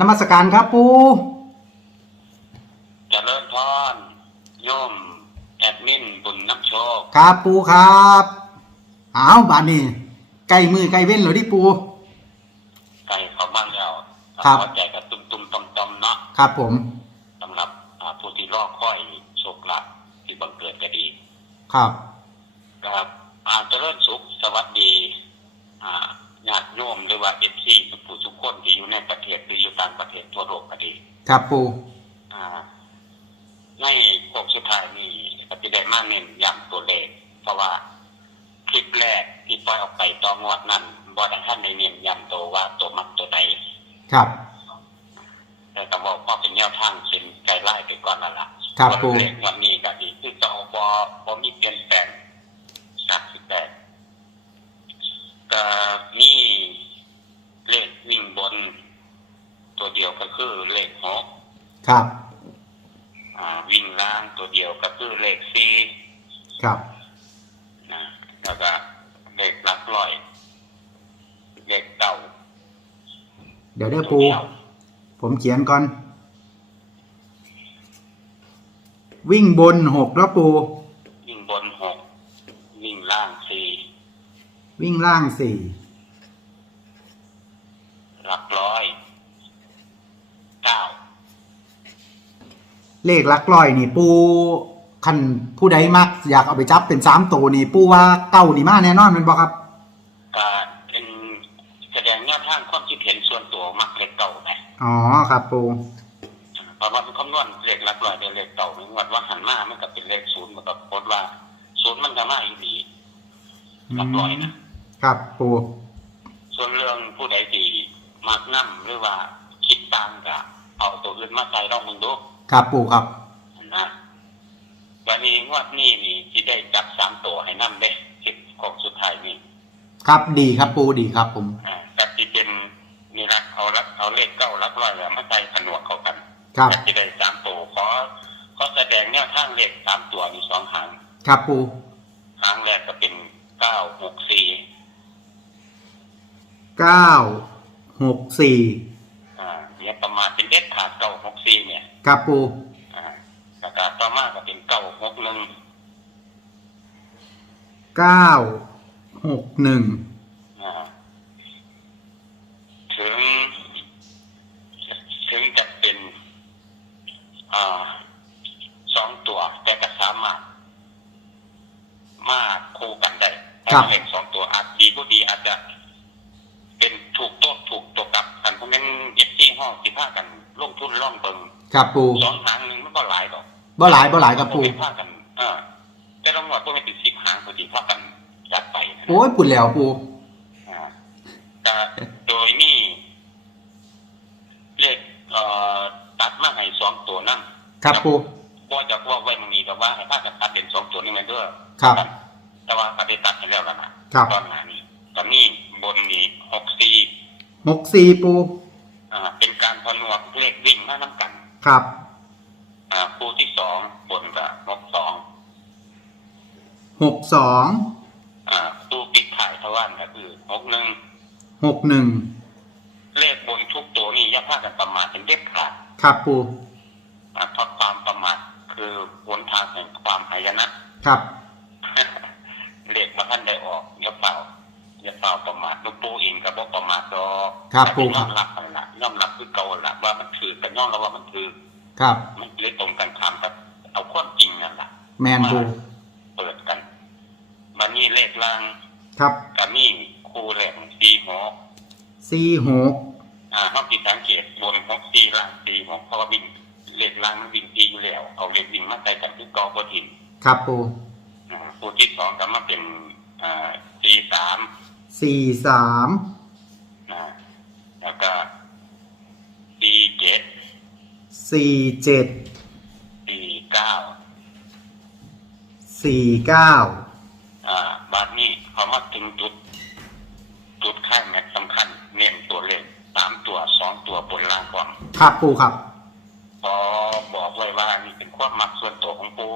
นมัสการครับปูเจริญพรโยมแอดมินบุญน้ำโชคครับปูครับอ้าวบานนี้ใกล้มือใกล้เว้นเหรอที่ปูไก่เขาบ้านแล้วครับเข้าใจกับตุ้มตุ้มตอมตอมๆเนาะครับผมสำหรับอ่าผู้ที่รอคอยโชคลาภที่บังเกิดก็ดี ครับครับอาเจริญสุขสวัสดีอ่าญาติโยมหรือว่าเอฟซีทุกผู้ทุกคนที่อยู่ในประเทศหรืออยู่ต่าง ประเทศทั่วโลกก็ดีครับปูอ่าในโค้งสุดท้ายนี่ก็จะได้มาเน้นย้ำตัวเลข เพราะว่าคลิปแรกที่ปล่อยออกไปตองวดนั้นบอได้ท่านในเน้นย้ำตัวว่าตัวมักตัวใดครับแต่ก็บอกว่าเป็นแนวทางเส้นไกลไล่ไปก่อนนั่นแหละครับส่วนปู่เลขวันนี้ก็ดีคือจะเอาบอบอมีเปลี่ยนแปลงสักสิบแปดก็มีเลขวิ่งบน ตัวเดียวก็คือเลขหก ครับ อ่าวิ่งล่างตัวเดียวก็คือเลขสี่ครับ นะแล้วก็เลขหลักร้อย เลขเก้าเดี๋ยวได้อตัปูวเดียวผมเขียนก่อน วิ่งบนหกแล้วปู วิ่งบนหกวิ่งล่างสี่วิ่งล่างสี่ หลักร้อยเก้า เลขหลักร้อยนี่ปูคันผู้ใดมักอยากเอาไปจับเป็นสามตัวนี่ปูว่าเก้านี่มาแน่นอนแมันบอกครับ ก็เป็นแสดงแนวทางความคิดเห็นส่วนตัวมักเลขเก่าไปอ๋อครับปูเพราะว่ามันคำนวณเลขหลักร้อยเป็นเลขเก่าหนึ่งวัดว่าหันมามันก็เป็นเลขศูนย์มันก็โคตรว่าศูนย์มันก็มาอยู่ดีหลักร้อยนะ ครับปูส่วนเรื่องผู้ใดที่มักนั่หรือว่าคิดตามก็เอาตัวอื่นมาใส่ลองมึงดู ครับปูครับ นะวันนี้งวดนี้นี่ที่ได้จับสามตัวให้นั่เด้สิบของสุดท้ายนี่ครับดีครับปูดีครับผม อ่ากับที่เป็นนี่ละเอาละเอาเลขเก้าหลักร้อยแล้วมาใส่ผนวกเข้ากันครับจะได้สามตัวขอขอแสดงแนวทางเลขสามตัวมีสองหางครับปูหางแรกก็เป็นเก้าหกสี่เก้าหกสี่อ่าเนี่ยประมาณเป็นเด็ดขาดเก้าหกสี่เนี่ย ครับปูอ่าประกาศต่อมาก็เป็นเก้าหกหนึ่งเก้าหกหนึ่งอ่าถึง ถึงจะเป็นอ่าสองตัว แต่ก็สามารถ มาคู่กันได้ถ้าเลขสองตัวอาจดีก็ดีอาจจะ เป็นถูกโต๊ะถูกตัวกลับกันเพราะงั้นเอฟซีห้องสิผ้ากันลงทุนล่องเบิง ครับปูสองหางหนึ่งมันก็หลายดอกบ่หลายบ่หลายครับปูพวกนี้ผ้ากันเออแต่ละหมวดพวกนี้เป็นสิบหางพอดีผ้ากันจัดไปนะโอ้ยปุ่นแล้วปูอ่าแต่โดยนี่เลขเอ่อตัดมาให้สองตัวนั่นครับปูบ่จะว่าไว้มันมีแต่ว่าให้ผ้ากันตัดเป็นสองตัวนี่มันเด้อครับ แต่ว่าก็ได้ตัดให้แล้วแล้วนะครับตอนหน้านี้ตอนนี้บนนี้หกสี่หกสี่ปูอ่าเป็นการพนวกเลขวิ่งมาน้ำกัน ครับ อ่าคู่ที่สองบนกับหกสองหกสองอ่าคู่ปิดถ่ายทวันก็คือหกหนึ่งหกหนึ่งเลขบนทุกตัวนี่อย่าพลาดกันประมาทเป็นเด็ดขาดครับปูอ่าเพราะความประมาทคือหนทางแห่งความหายนะครับ เลขมาท่านได้ออกอย่าเปล่า อย่าเปล่าประมาทลูกปูเองก็บอกประมาทดอกครับปูแต่ยอมรับไปละยอมรับคือเก่าละว่ามันถือแต่ยอมรับว่ามันถือ ครับ มันเลยตรงกันข้ามกับเอาความจริงนั่นแหละแมนปูเปิดกันบันนี้เลขล่างครับกับนี่คู่แหลมสีหกสี่หกอ่าเขาติดสังเกตบนหกสีล่างสีหกเพราะว่าวิ่งเลขล่างมันวิ่งสีอยู่แล้ว เอาเลขวิ่งมาใส่กันที่กอบทินครับปู อ่าคู่ที่สองก็มาเป็นอ่าสีสาม สี่สามนะแล้วก็สีเจ็ดสี่เจ็ดสีเก้าสี่เก้าอ่าบาทนี้เขามาถึงจุด จุดค่ายแม็กสำคัญ เน้นตัวเลขสามตัวสองตัวบนล่างก่อนครับปูครับ พอบอกไว้ว่านี่เป็นความมักส่วนตัวของปู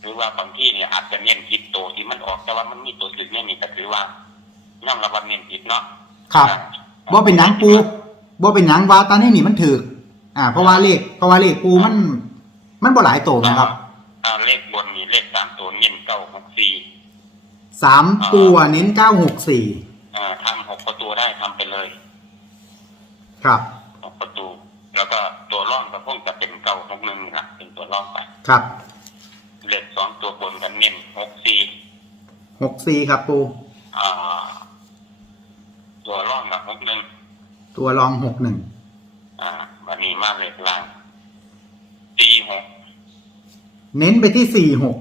หรือว่าบางที่เนี่ยอาจจะเน้นผิดตัวที่มันออกแต่ว่ามันมีตัวอื่นเนี่ยนี่ก็ถือว่า ย่อมระวังเน้นผิดเนาะครับอ่าว่าเป็นหนังปูบ่เป็นหยังว่าตอนนี้นี่มันถืออ่า เพราะว่าเลขเพราะว่าเลขปูมัน มันบ่หลายโตนะครับอ่าเลขบนมีเลขสามตัวเงินเก้าหกสี่สามตัวเน้นเก้าหกสี่อ่าทำหกประตูได้ทำไปเลย ครับหกประตู แล้วก็ตัวร่องก็คงจะเป็นเก้าหกหนึ่งนะเป็นตัวร่องไปครับเลขสองตัวบนกันเน้นหกสี่หกสี่ครับปูอ่าตัวร่อง กับหกหนึ่งตัวรองหกหนึ่งอ่าวันนี้มาเลขล่างสี่หกเน้นไปที่สี่หก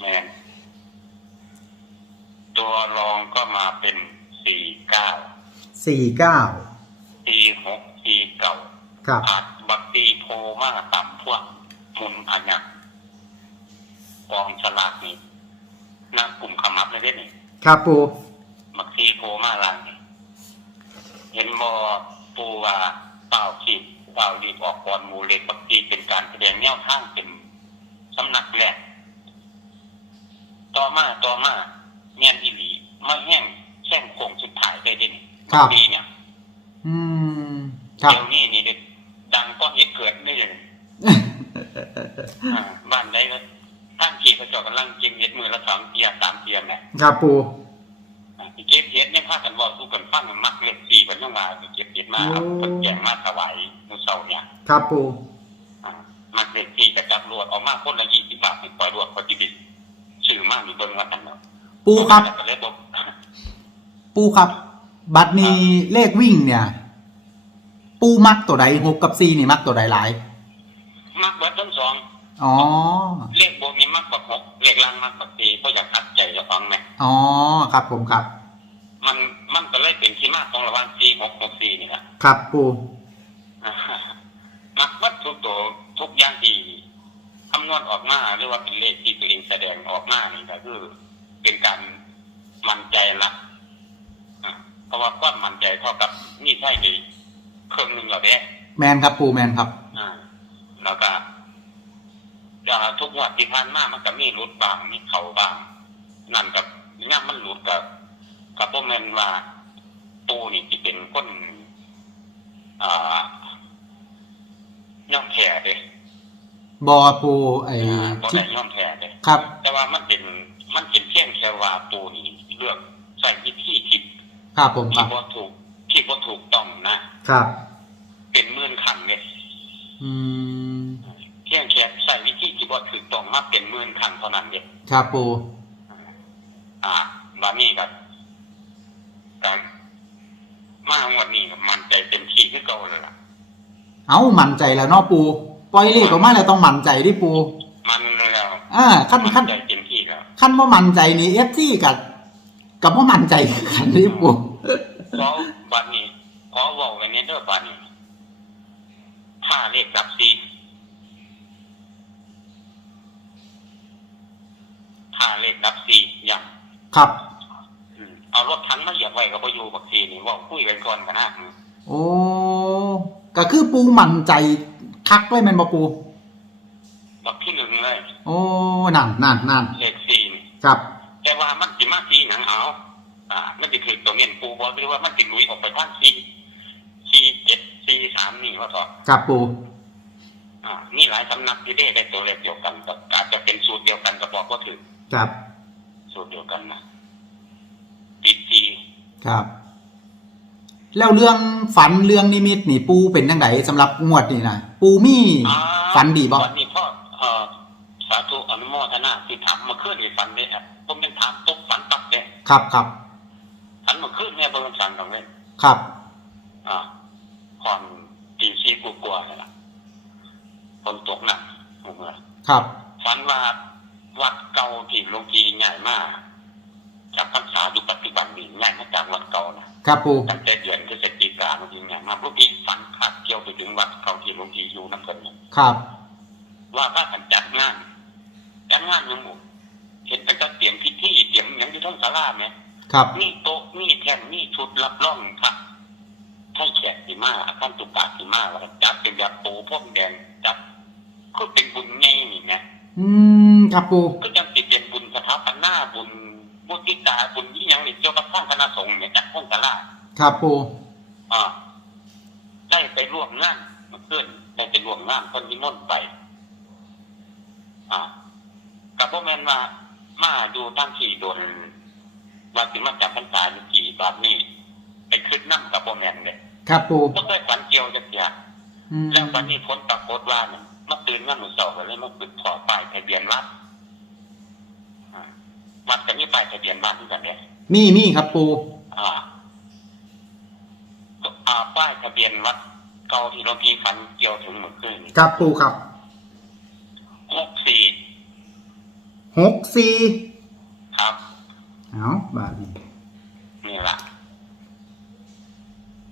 แมนตัวรองก็มาเป็นสี่เก้าสี่เก้าสี่หกสี่เก้าครับ อาจบักตีโพมาต่ำพวกหมุนอันยักกองสลากนี่นางกลุ่มขมับเลยเด้นี่ครับปูบักตีโพมาลางนี่ เห็นบอปูว่าเปล่าขีดเปล่ารีบออกก่อนหมูเล็กบักตีเป็นการแสดงแนวทางเป็นสำนักแรกต่อมาต่อมาเมียนอีหลีมาแห้งแช่งโคงสุดท้ายได้เด่นครับดีเนี่ย อืมครับเดี๋ยวนี้นี่เด็ดดังก็เห็นเกิดได้เลยอ่าบ้านใดก็ท่านขี่กระจกกำลังเก็บเห็ดมือละสองเทียสามเทียนเนี่ยครับปู ครับปูอ่ามักเล็กสี่กระจับรวดออกมาคนละยี่สิบบาทติดปล่อยรวดพอดีดิชื่อมากมีเบิ้งว่ากันเนาะปูครับก็เลยบอกปูครับ บัตรนี้เลขวิ่งเนี่ย ปูมักตัวใดหกกับสี่นี่มักตัวใดหลายมักเบิดทั้งสองอ๋อ เลขบนนี้มักกว่าหกเลขล่างมักกว่าสี่เพราะอยากอัดใจจะฟังไหมอ๋อ ครับผมครับ มันมันก็เลยเป็นที่มาของระหว่างสี่หกหกสี่นี่แหละครับปู มักวัตถุกตัวทุกอย่างที่คำน วณออกมาหรือว่าเป็นเลขที่ตัวเองแสดงออกมานี่ก็คือ เป็นการมั่นใจละอะเพราะว่าความมั่นใจเท่ากับนี่ใช่ในเครื่องหนึ่งเราเด้แมนครับปูแมนครับอ่าแล้วก็อ่าทุกงวัดที่ผ่านมามันก็มีรุดบางมีเขาบาง นั่นกับย่ามันหลุดกับกับพวกมันว่าปูนี่ที่เป็นคนอ่าย่อมแผ่เด้ บอปูไอ้อ่าบ่ที่ได้ย่อมแพ้เด้ครับ แต่ว่ามันเป็นมันเป็นเพียงแค่ว่าปูนี่เลือกใส่วิธีที่ครับผมคที่รับบ่ถูกที่บ่ถูกต้องนะ ครับ เป็นหมื่นครั้งเนี่ยอืมเพียงแค่ใส่วิธีที่บ่ถูกต้องมาเป็นหมื่นครั้งเท่านั้นเด้ครับปูอ่าบานี้ก็การมางวันนี้ก็มันใจเต็มที่คือเก่าเลยล่ะ เอ้ามั่นใจแล้วเนาะปู ปล่อยเลขออกมาแล้วต้องมั่นใจดิปูมันแล้วอ่าขั้นมัขั้นใจเต็มที่แล้วขั้นว่ามั่นใจนี่เอฟซีกับกับว่ามั่นใจกันดิปูเพราะบัดนี้ขอเว้าไว้ในเด้อบัดนี้ถ้าเลขดับซีถ้าเลขดับซีอย่างครับอืมเอารถทั้งมาเหยียบไว้กับพยูบักซีนี่เว่าคุยกันก่อนกันนะโอ้ก็คือปูมั่นใจ คักเลยแมันบอปูบักที่หนึ่งเลยโอ้นั่นนั่นนั่นเลขซีนี่ครับ แต่ว่ามันสิมาซีหนังเอาอ่ามันจะถือตัวเงินปูบอลหรือว่ามันติลุยออกไปทางซีซีเจ็ดซีสามนี่ว่าต่อครับปูอ่านี่หลายสำนักที่ได้ได้ตัวเลขเดียวกันแต่อาจจะเป็นสูตรเดียวกันก็บอกว่าถือครับ สูตรเดียวกันนะติดซีครับ แล้วเรื่องฝันเรื่องนิมิตนี่ปูเป็นยังไงสำหรับงวดนี่นะปูมีอ่าฝันดีบ่วันนี้พ่อเอ่อสาธุอนุโมทนาที่ถามเมาขึ้นนี่ฝันเนี่ยครับผมเป็นถามตกฝันตับเนี่ยครับครับฝันเมาขึ้นเนี่ยบนฝันตรงนี้ครับอ่าความตีซีกลัวๆนี่แหละฝนตกหนักเมื่อ ครับฝันว่าวัดเก่าที่หลวงพีใหญ่มากจากพรรษาอยู่ปัจจุบันนี้ใหญ่มาจากวัดเก่านะครับปูตั้งแต่ วไปถึงวัดเก่าที่หลวงพีอยู่น้ำเพิ่นเนี่ยครับ ว่าถ้ากันจัดงานจัดงานยังหมู่เห็นไปก็เตรียมพิธีเตรียมอย่างที่ท่องสาราไหมครับมีโต๊ะมีแท่นมีชุดรับรองครับให้แขกสีมาอาคันตุกาสีมาแล้วก็จัดเป็นแบบปูพวกแดงจัดคือเป็นบุญไงนี่ไงอืมครับปูก็ยังติดเป็นบุญสถาปนาบุญมุติตาบุญที่ยังนี่เกี่ยวกับสร้างคณะสงฆ์เนี่ยจากท่องสาราครับปูอ่า ร่วม งานคนที่นนท์ไป อ่ากับพ่อแม่นว่ามาดูตั้งที่โดนว่าสิมาจับพรรษาอยู่กี่บาทนี้ไปขึ้นนั่งกับพ่อแม่นเลยครับปูก็เคยฝันเกี่ยวจักอย่างอืมแล้ววันนี้พ้นปรากฏว่าเนี่ยมาตื่นวันหนึ่งสองเลยมาปิดขอป้ายทะเบียนวัดอ่าวัดกันนี่ป้ายทะเบียนวัดอยู่กันเนี่ยมีมีครับปูอ่าอ่าป้ายทะเบียนวัด เก่าที่หลวงพี่ฝันเกี่ยวถึงเมื่อคืนครับปูครับหกสี่หกสี่ครับเอาบาทนี้นี่แหละ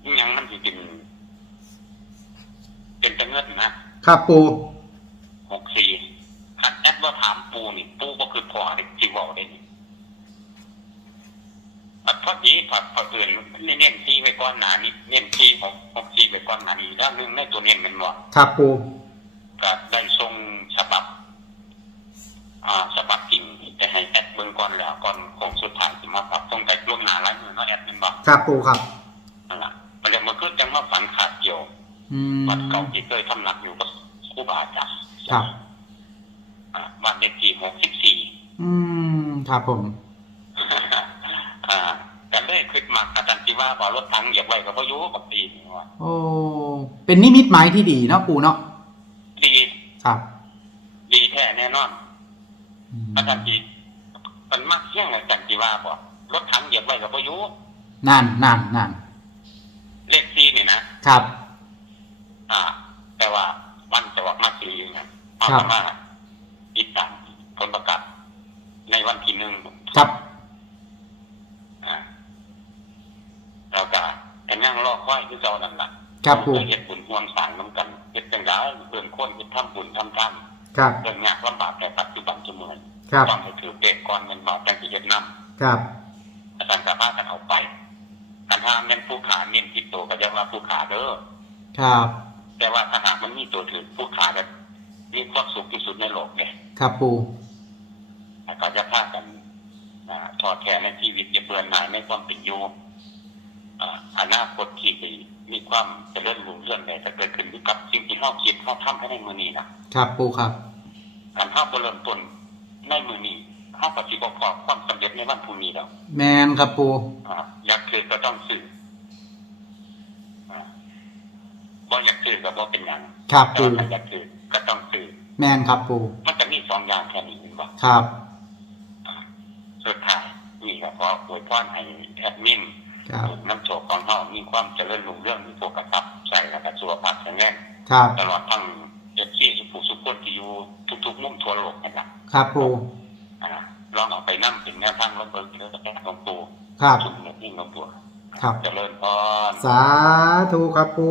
อิหยังมันสิเป็นเป็นตะเงินนะครับปูหกสี่ขัดแอดว่าถามปูนี่ปูก็คือพอเด็กจีวอได้นี่อะ พอดีพอพอเอื่นเน้นซีไว้ก้อนหนานี้เน้นซีหกหกซีไว้ก้อนหนานี้แล้วนึงในตัวเน้นเป็นว่าครับปูก็ได้ส่งฉบับ อ่าฉบับจริงไปให้แอดเบิ่งก่อนแล้วก่อนของสุดท้ายที่มาปรับส่งไปล่วงหน้าหลายมือเนาะแอดเป็นบ่ครับปูครับ นั่นล่ะมันเลยมาขึ้นจังมาฝันขาดเกี่ยวอืมวัดเก่าที่เคยทำหนักอยู่กับครูบาอาจารย์ครับ อ่าบ้านเลขที่หกสิบสี่ อืมครับผม อ่ากันเลยขึ้นมาอา จารย์ที่ว่าบอกรถถังเหยียบไว้กับพายุบักตีนี่ว่าโอ้ เป็นนิมิตหมายที่ดีเนาะปูเนาะ ดี ครับดีแท้แน่นอนอืมอาจารย์ที่มันมักเที่ยงอาจารย์ที่ว่าบอกรถถังเหยียบไว้กับพายุนั่นนั่นนั่นเลขที่นี่นะ ครับ อ่า แต่ว่าวันแต่ว่ามาสีนะเอาครับมาติดตามผลประกาศในวันที่หนึ่งครับ อ่า แล้วก็แต่นั่งรอค่อยที่เจ้านั่นแหละครับปูเฮ็ดบุญห่วงสร้างน้ำกันเฮ็ดจังไดเพิ่นคนเฮ็ดทำบุญทำทานครับเรื่องยากลำบากในปัจจุบันเสมอครับต้องให้ถือเปรตก่อนแมันบอกจังสิเฮ็ดนำครับอาจารย์ก็พากันเอาไปคันห้ามแม่นผู้ขาเน้นผิดตัวก็จะว่าผู้ขาเด้อครับ แต่ว่าถ้าหากมันมีตัวถือผู้ขาก็มีความสุขที่สุดในโลกไงครับปูแล้วก็จะพากันอ่าทอดแท้ในชีวิตอย่าเบื่อหน่ายในความเป็นอยู่ อ่าอนาคตที่ดีมีความเจริญรุ่งเรืองในจะเกิดขึ้นอยู่กับสิ่งที่เฮาคิดเฮาทำให้ในมื้อนี้นะครับปูครับการเฮาบ่เริ่มต้นในมื้อนี้เฮาก็สิบ่พอความสำเร็จในวันพรุ่งนี้แล้วแมนครับปูอ่าอยากคือก็ต้องซื้ออ่าบ่อยากซื้อก็บ่เป็นหยังครับแต่ปูว่าถ้าอยากซื้อก็ต้องซื้อแมนครับปูมันจะมีสองอย่างแค่นี้เองบ่ครับสุดท้ายนี่ก็ขออวยพรให้แอดมิน ครับน้ำโชคของเฮามีความเจริญรุ่งเรืองมีโภคทรัพย์ใส่แล้วก็สุขภาพแข็งแรงครับตลอดทั้งเอฟซีสุขุสุขคนที่อยู่ทุกๆมุมทั่วโลกนะครับครับปูอ่าลองเอาไปนั่เป็นแนวทางลงเบิกเนื้อแก้ของปูครับชุมนุมนิ่งของปูครับเจริญพรสาธุครับปู